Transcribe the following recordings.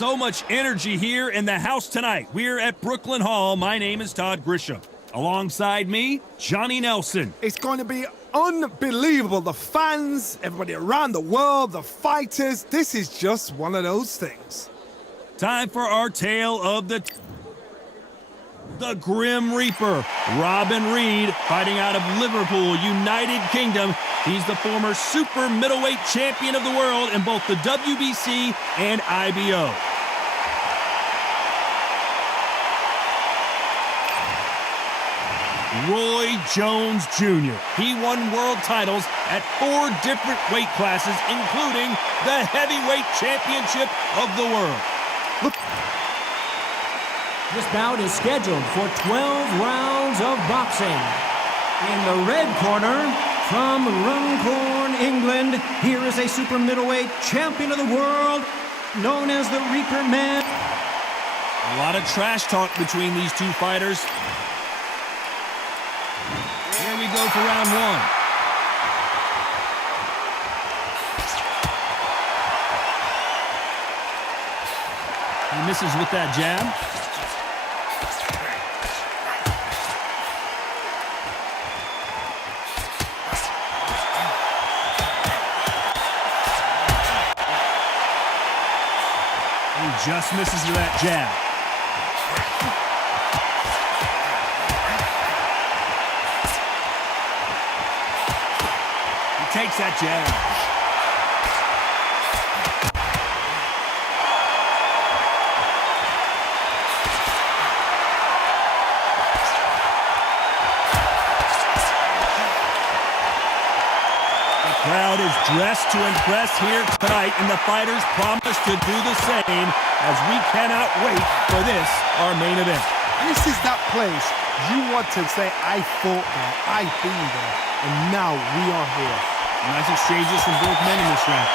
So much energy here in the house tonight. We're at Brooklyn Hall. My name is Todd Grisham. Alongside me, Johnny Nelson. It's going to be unbelievable. The fans, everybody around the world, the fighters. This is just one of those things. Time for our tale of the Grim Reaper. Robin Reid, fighting out of Liverpool, United Kingdom. He's the former super middleweight champion of the world in both the WBC and IBO. Roy Jones Jr. He won world titles at 4 different weight classes, including the heavyweight championship of the world. Look. This bout is scheduled for 12 rounds of boxing. In the red corner, from Runcorn, England, here is a super middleweight champion of the world, known as the Reaper Man. A lot of trash talk between these two fighters. Here we go for round 1. He misses with that jab. He just misses with that jab. He takes that jab. The crowd is dressed to impress here tonight, and the fighters promise to do the same as we cannot wait for this, our main event. This is that place you want to say, I fought there, I've been there, and now we are here. Nice exchanges from both men in this round.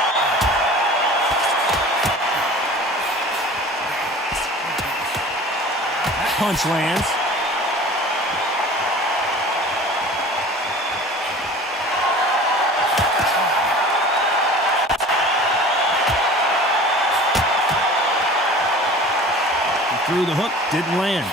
That punch lands. Through the hook, didn't land.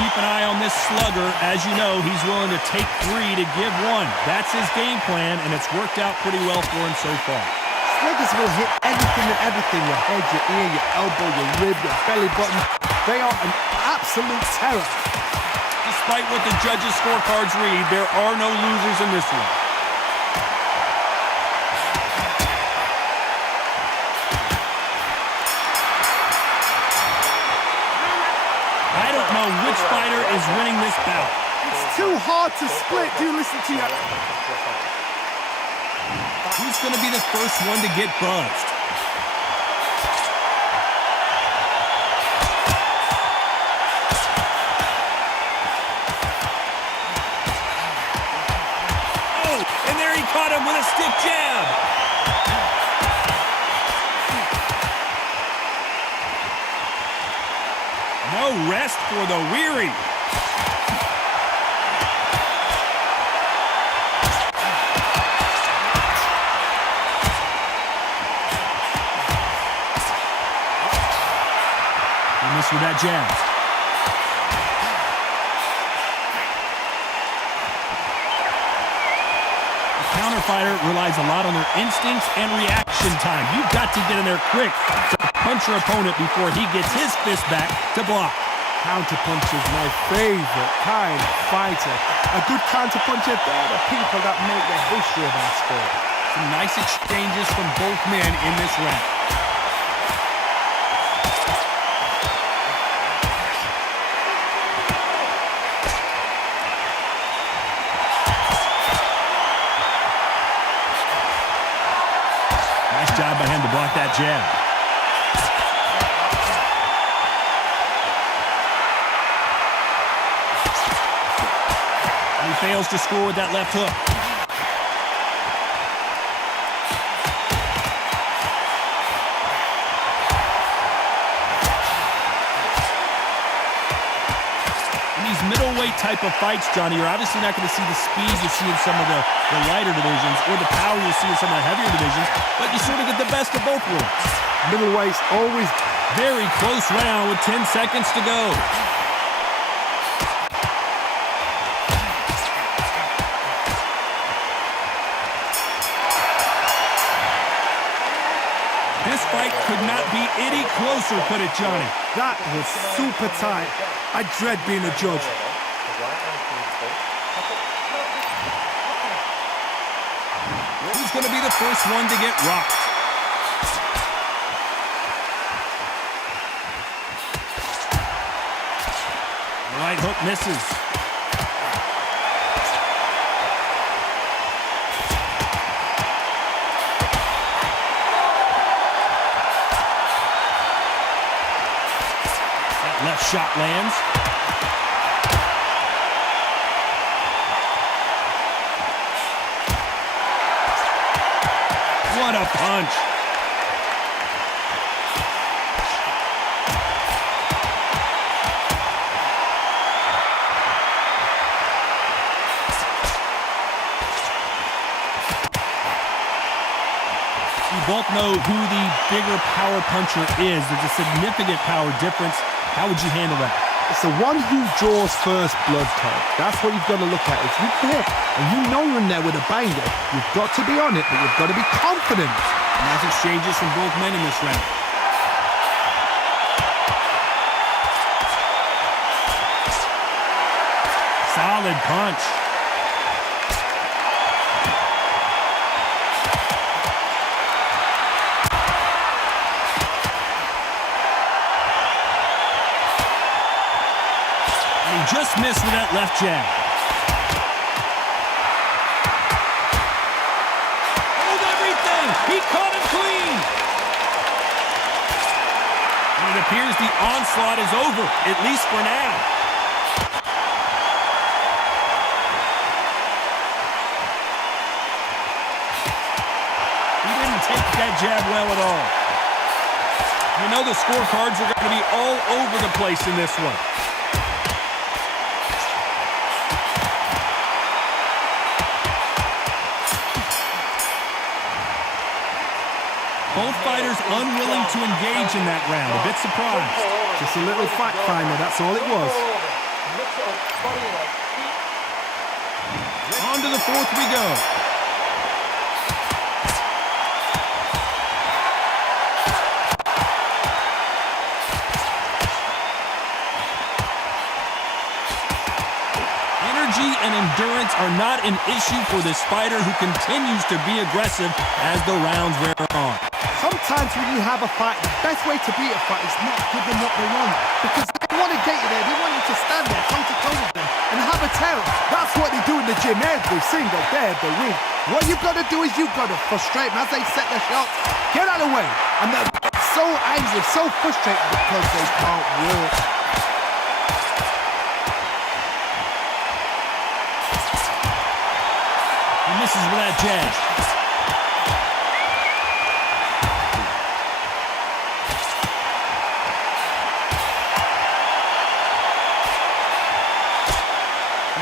Keep an eye on this slugger. As you know, he's willing to take 3 to give 1. That's his game plan, and it's worked out pretty well for him so far. Sluggers will hit anything and everything. Your head, your ear, your elbow, your rib, your belly button. They are an absolute terror. Despite what the judges' scorecards read, there are no losers in this one. I don't know which fighter is winning this bout. It's too hard to split. Do listen to you. Who's going to be the first one to get buzzed? Oh, and there he caught him with a stiff jab. No rest for the weary. He missed with that jab. The counter fighter relies a lot on their instincts and reaction time. You've got to get in there quick to punch your opponent before he gets his fist back to block. Counter punch is my favorite kind of fighter. A good counter puncher, they're the people that make the history of our sport. Some nice exchanges from both men in this round. Nice job by him to block that jab. He fails to score with that left hook. In these middleweight middleweight type of fights, Johnny, you're obviously not going to see the speed you see in some of the lighter divisions or the power you see in some of the heavier divisions, but you sort of get the best of both worlds. Middleweight's always very close round with 10 seconds to go. This fight could not be any closer, could it, Johnny? That was super tight. I dread being a judge. Who's going to be the first one to get rocked? Right hook misses. That left shot lands. What a punch. We both know who the bigger power puncher is. There's a significant power difference. How would you handle that? It's the one who draws first blood, Todd. That's what you've got to look at. If you're there and you know you're in there with a banger, you've got to be on it, but you've got to be confident. Nice exchanges from both men in this round. Solid punch. Just missed with that left jab. Hold everything! He caught him clean! And it appears the onslaught is over, at least for now. He didn't take that jab well at all. You know the scorecards are going to be all over the place in this one. Both fighters unwilling to engage in that round. A bit surprised. Just a little fact finder, that's all it was. On to the fourth we go. Energy and endurance are not an issue for this fighter who continues to be aggressive as the rounds wear on. Sometimes when you have a fight, the best way to beat a fight is not give them what they want. Because they want to get you there. They want you to stand there, toe-to-toe with them, and have a tell. That's what they do in the gym every single day of the week. What you've got to do is you've got to frustrate them as they set their shots. Get out of the way. And they're so angry, so frustrated because they can't work. He misses with that jab.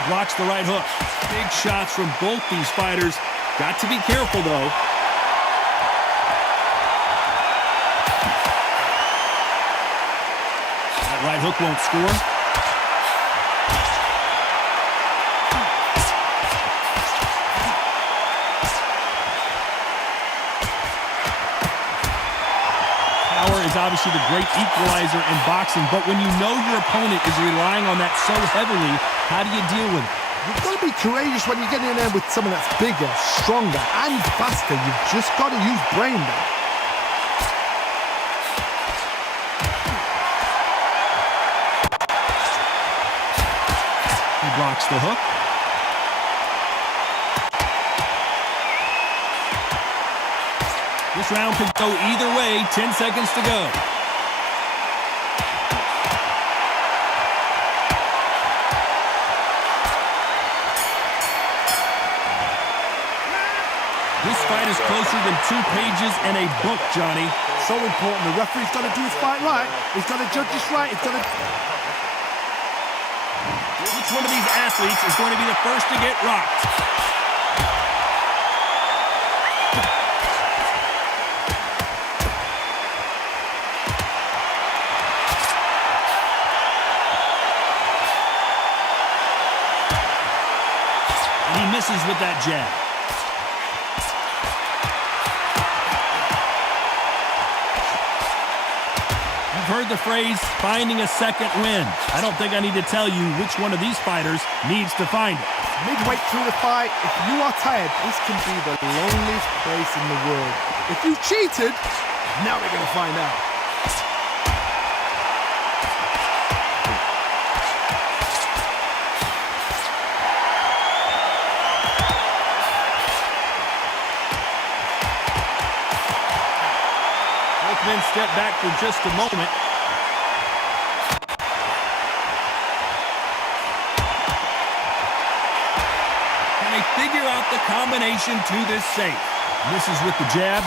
Blocks the right hook. Big shots from both these fighters. Got to be careful, though. That right hook won't score. Power is obviously the great equalizer in boxing, but when you know your opponent is relying on that so heavily, how do you deal with it? You've got to be courageous when you get in there with someone that's bigger, stronger, and faster. You've just got to use brain there. He blocks the hook. This round could go either way. 10 seconds to go. This fight is closer than 2 pages in a book, Johnny. So important. The referee's got to do his fight right. He's got to judge this right. He's got to... Which Which one of these athletes is going to be the first to get rocked? And he misses with that jab. Heard the phrase, finding a second win. I don't think I need to tell you which one of these fighters needs to find it. Midway through the fight, if you are tired, this can be the loneliest place in the world. If you cheated, now we're going to find out. Both men step back for just a moment. Figure out the combination to this safe. Misses with the jab.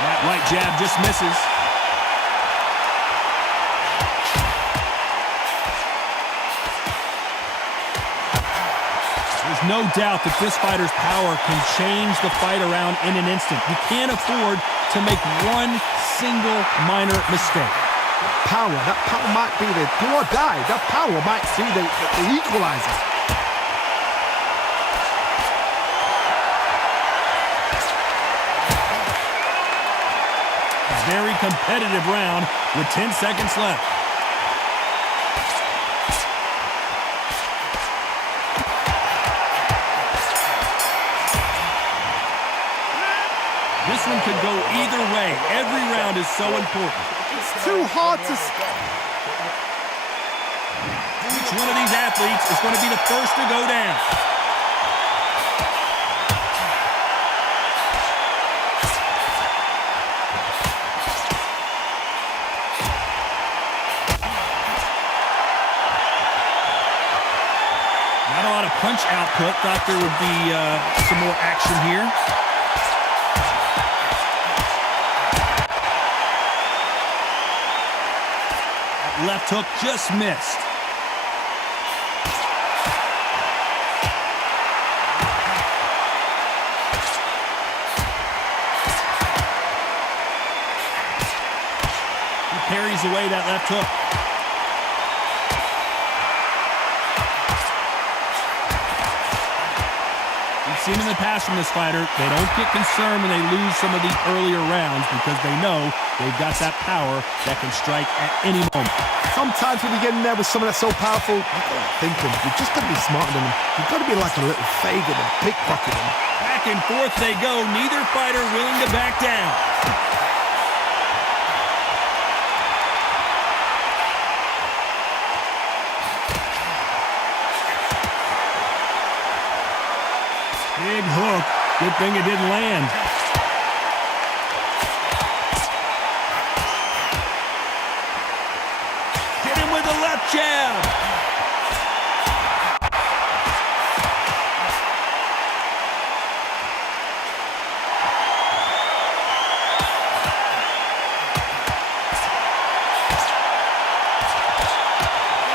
That right jab just misses. There's no doubt that this fighter's power can change the fight around in an instant. You can't afford to make one single minor mistake. That power might be the do or die. That power might be the equalizer. Very competitive round with 10 seconds left. This one could go either way. Every round is so important. It's too hard to... Which one of these athletes is going to be the first to go down? Not a lot of punch output. Thought there would be some more action here. Left hook just missed. He parries away that left hook. We've seen in the past from this fighter, they don't get concerned when they lose some of these earlier rounds because they know they've got that power that can strike at any moment. Sometimes when you get in there with someone that's so powerful, you've got to think him. You've just got to be smarter than him. You've got to be like a little Fagin and pickpocket him. Back and forth they go. Neither fighter willing to back down. Big hook. Good thing it didn't land. Hit him with a left jab.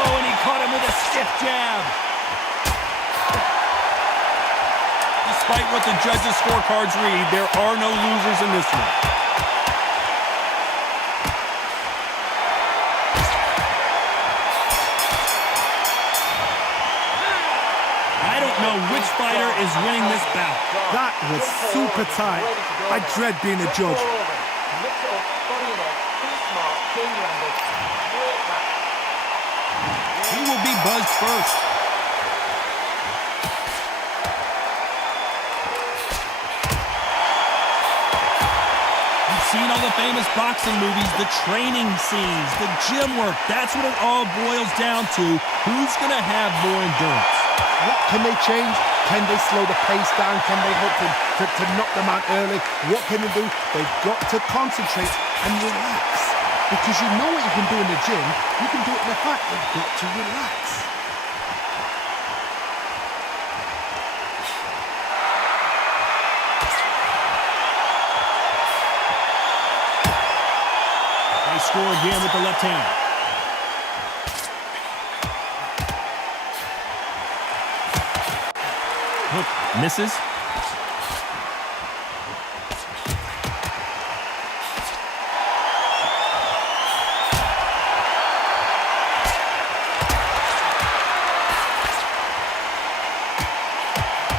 Oh, and he caught him with a stiff jab. Despite what the judges' scorecards read, there are no losers in this one. I don't know which fighter is winning this bout. That was super tight. I dread being a judge. He will be buzzed first. Seen all the famous boxing movies, the training scenes, the gym work. That's what it all boils down to. Who's going to have more endurance? What can they change? Can they slow the pace down? Can they hook them to knock them out early? What can they do? They've got to concentrate and relax. Because you know what you can do in the gym, you can do it in the fight. They've got to relax. score again with the left hand. Hook misses.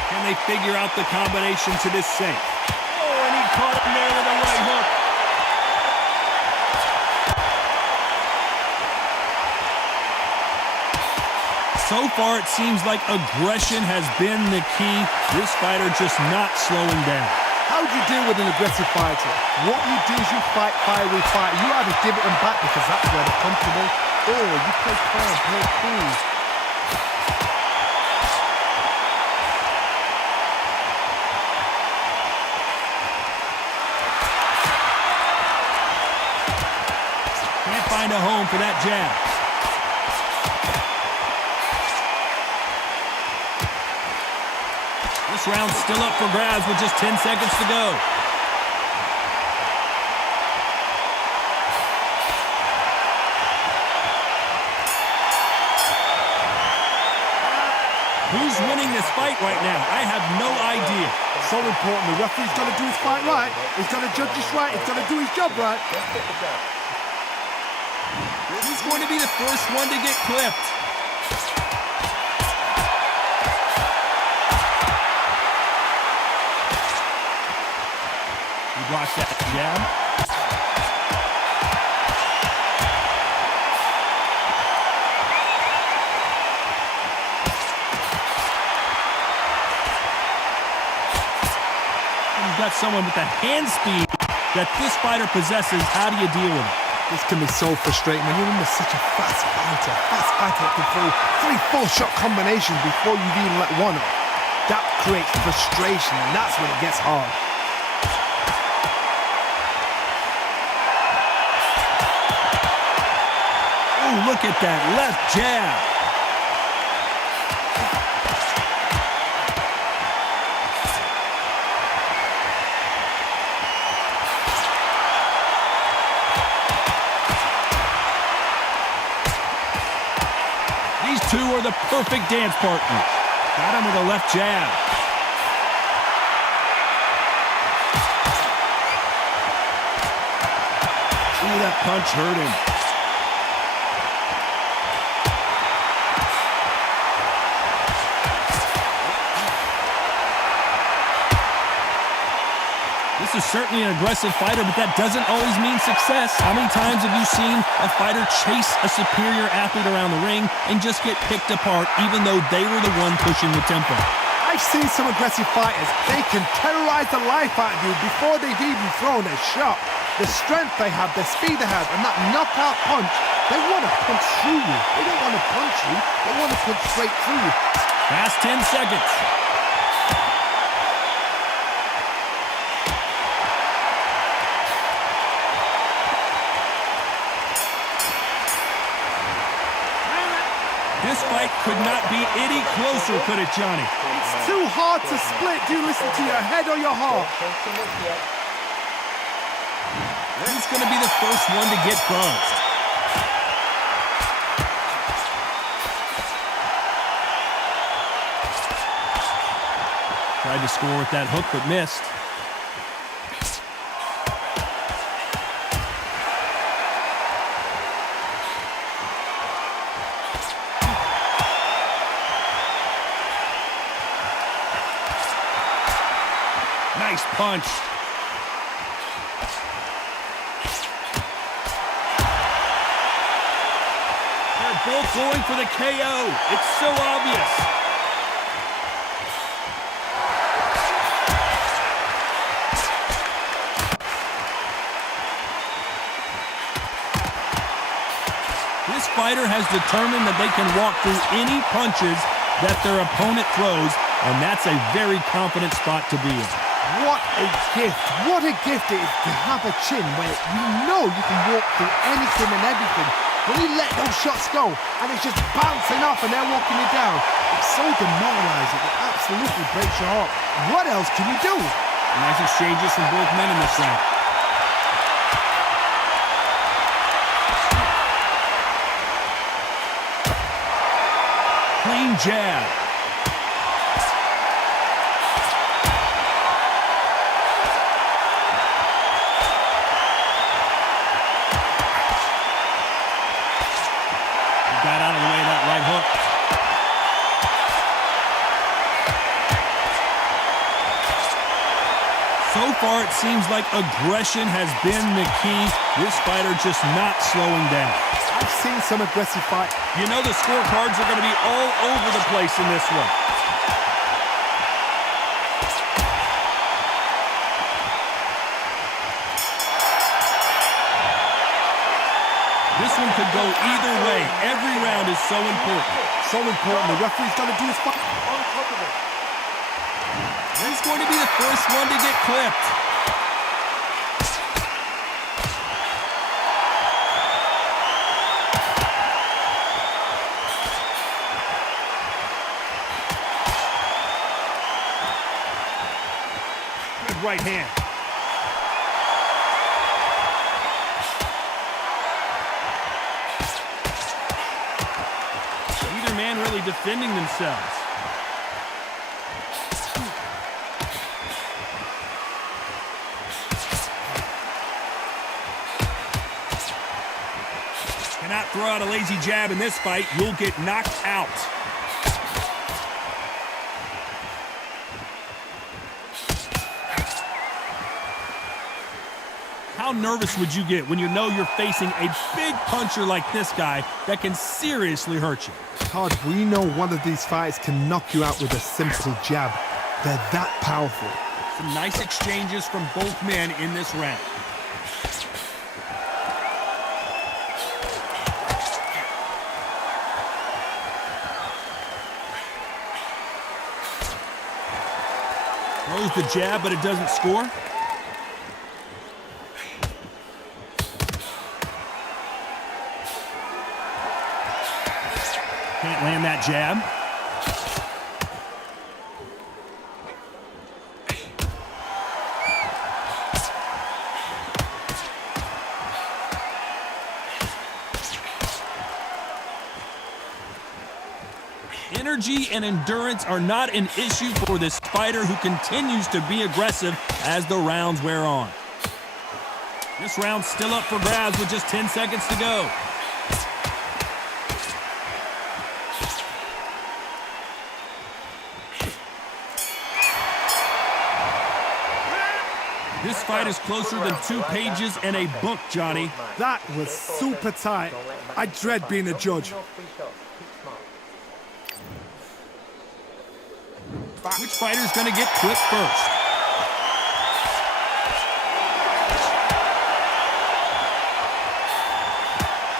Can they figure out the combination to this sink? Oh, and he caught him there with a right hook. So far, it seems like aggression has been the key. This fighter just not slowing down. How do you deal with an aggressive fighter? What you do is you fight fire with fire. You either give it them back because that's where they're comfortable, or you play calm, play cool. Can't find a home for that jab. This round's still up for grabs with just 10 seconds to go. Who's winning this fight right now? I have no idea. So important. The referee's got to do his fight right. He's got to judge this right. He's got to do his job right. He's going to be the first one to get clipped. He blocks that jab. You've got someone with the hand speed that this fighter possesses. How do you deal with it? This can be so frustrating when you're under such a fast fighter that can throw 3-4 shot combinations before you've even let one off. That creates frustration, and that's when it gets hard. Oh, look at that left jab. These two are the perfect dance partners. Got him with a left jab. Ooh, that punch hurt him. This is certainly an aggressive fighter, but that doesn't always mean success. How many times have you seen a fighter chase a superior athlete around the ring and just get picked apart even though they were the one pushing the tempo? I've seen some aggressive fighters. They can terrorize the life out of you before they've even thrown a shot. The strength they have, the speed they have, and that knockout punch, they want to punch through you. They don't want to punch you. They want to punch straight through you. Last 10 seconds. This fight could not be any closer, could it, Johnny? It's too hard to split. Do you listen to your head or your heart? Who's going to be the first one to get buzzed? Tried to score with that hook, but missed. Nice punch. They're both going for the KO. It's so obvious. This fighter has determined that they can walk through any punches that their opponent throws, and that's a very confident spot to be in. What a gift. What a gift it is to have a chin where you know you can walk through anything and everything. When you let those shots go and it's just bouncing off and they're walking you down, it's so demoralizing. It absolutely breaks your heart. What else can you do? Nice exchanges from both men in this round. Sweeping jab. Got out of the way of that right hook. So far, it seems like aggression has been the key. This fighter just not slowing down. I've seen some aggressive fight. You know the scorecards are going to be all over the place in this one. This one could go either way. Every round is so important. So important. The referee's got to do his fight. He's going to be the first one to get clipped. Good right hand. Neither man really defending themselves. Cannot throw out a lazy jab in this fight. You'll get knocked out. How nervous would you get when you know you're facing a big puncher like this guy that can seriously hurt you? Todd, we know one of these fighters can knock you out with a simple jab. They're that powerful. Some nice exchanges from both men in this round. Throws the jab, but it doesn't score. Can't land that jab. Energy and endurance are not an issue for this fighter who continues to be aggressive as the rounds wear on. This round's still up for grabs with just 10 seconds to go. This fight is closer than 2 pages in a book, Johnny. That was super tight. I dread being a judge. Which fighter's going to get clipped first?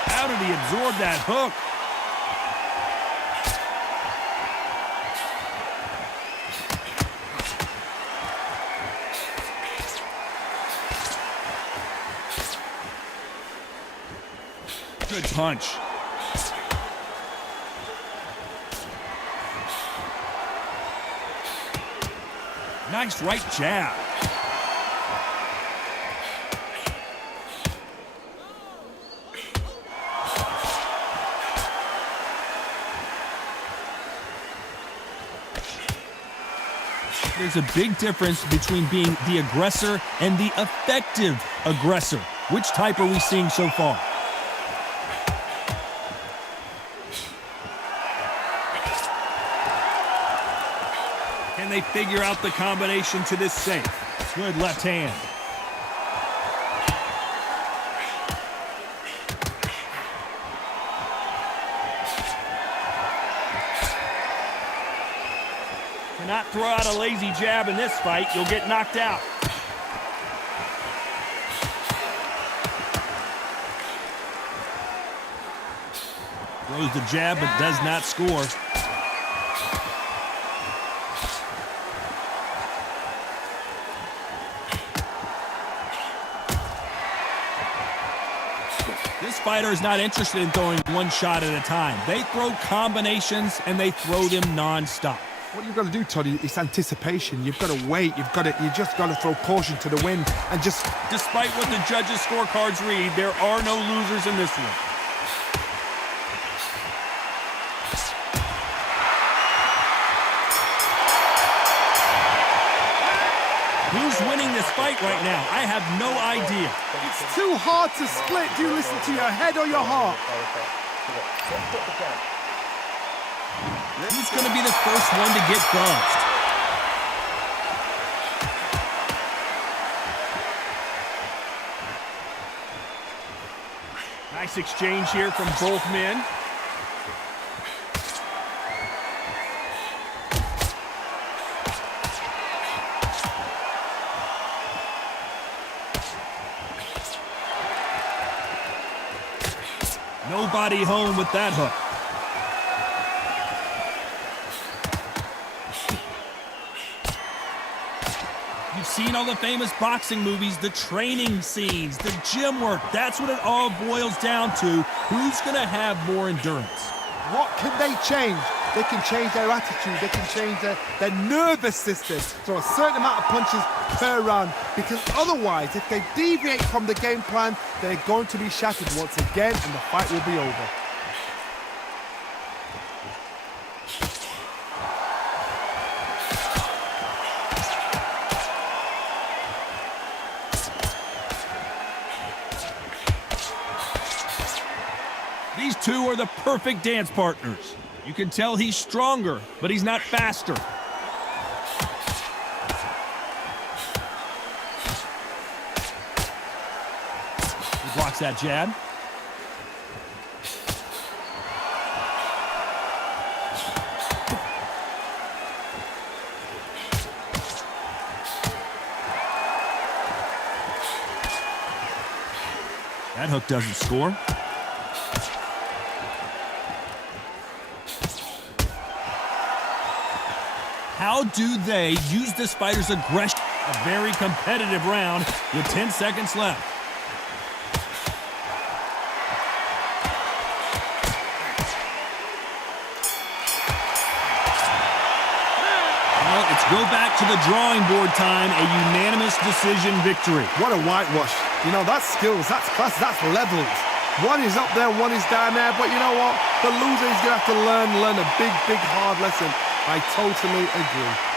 How did he absorb that hook? Good punch. Nice right jab. There's a big difference between being the aggressor and the effective aggressor. Which type are we seeing so far? Can they figure out the combination to this safe? Good left hand. Cannot throw out a lazy jab in this fight. You'll get knocked out. Throws the jab but does not score. This fighter is not interested in throwing one shot at a time. They throw combinations and they throw them non-stop. What you've got to do, Toddy, is anticipation. You've got to wait. You just got to throw caution to the wind and just... Despite what the judges' scorecards read, there are no losers in this one. Who's winning this fight right now? I have no idea. It's too hard to split. Do you listen to your head or your heart? Who's going to be the first one to get buzzed? Nice exchange here from both men. Nobody home with that hook. You've seen all the famous boxing movies, the training scenes, the gym work. That's what it all boils down to. Who's going to have more endurance? What can they change? They can change their attitude. They can change their nervous system. So a certain amount of punches per round. Because otherwise, if they deviate from the game plan, they're going to be shattered once again and the fight will be over. These two are the perfect dance partners. You can tell he's stronger, but he's not faster. He blocks that jab. That hook doesn't score. How do they use this fighter's aggression? A very competitive round with 10 seconds left. Well, let's go back to the drawing board time. A unanimous decision victory. What a whitewash. You know, that's skills, that's class, that's levels. One is up there, one is down there, but you know what? The loser is going to have to learn a big, hard lesson. I totally agree.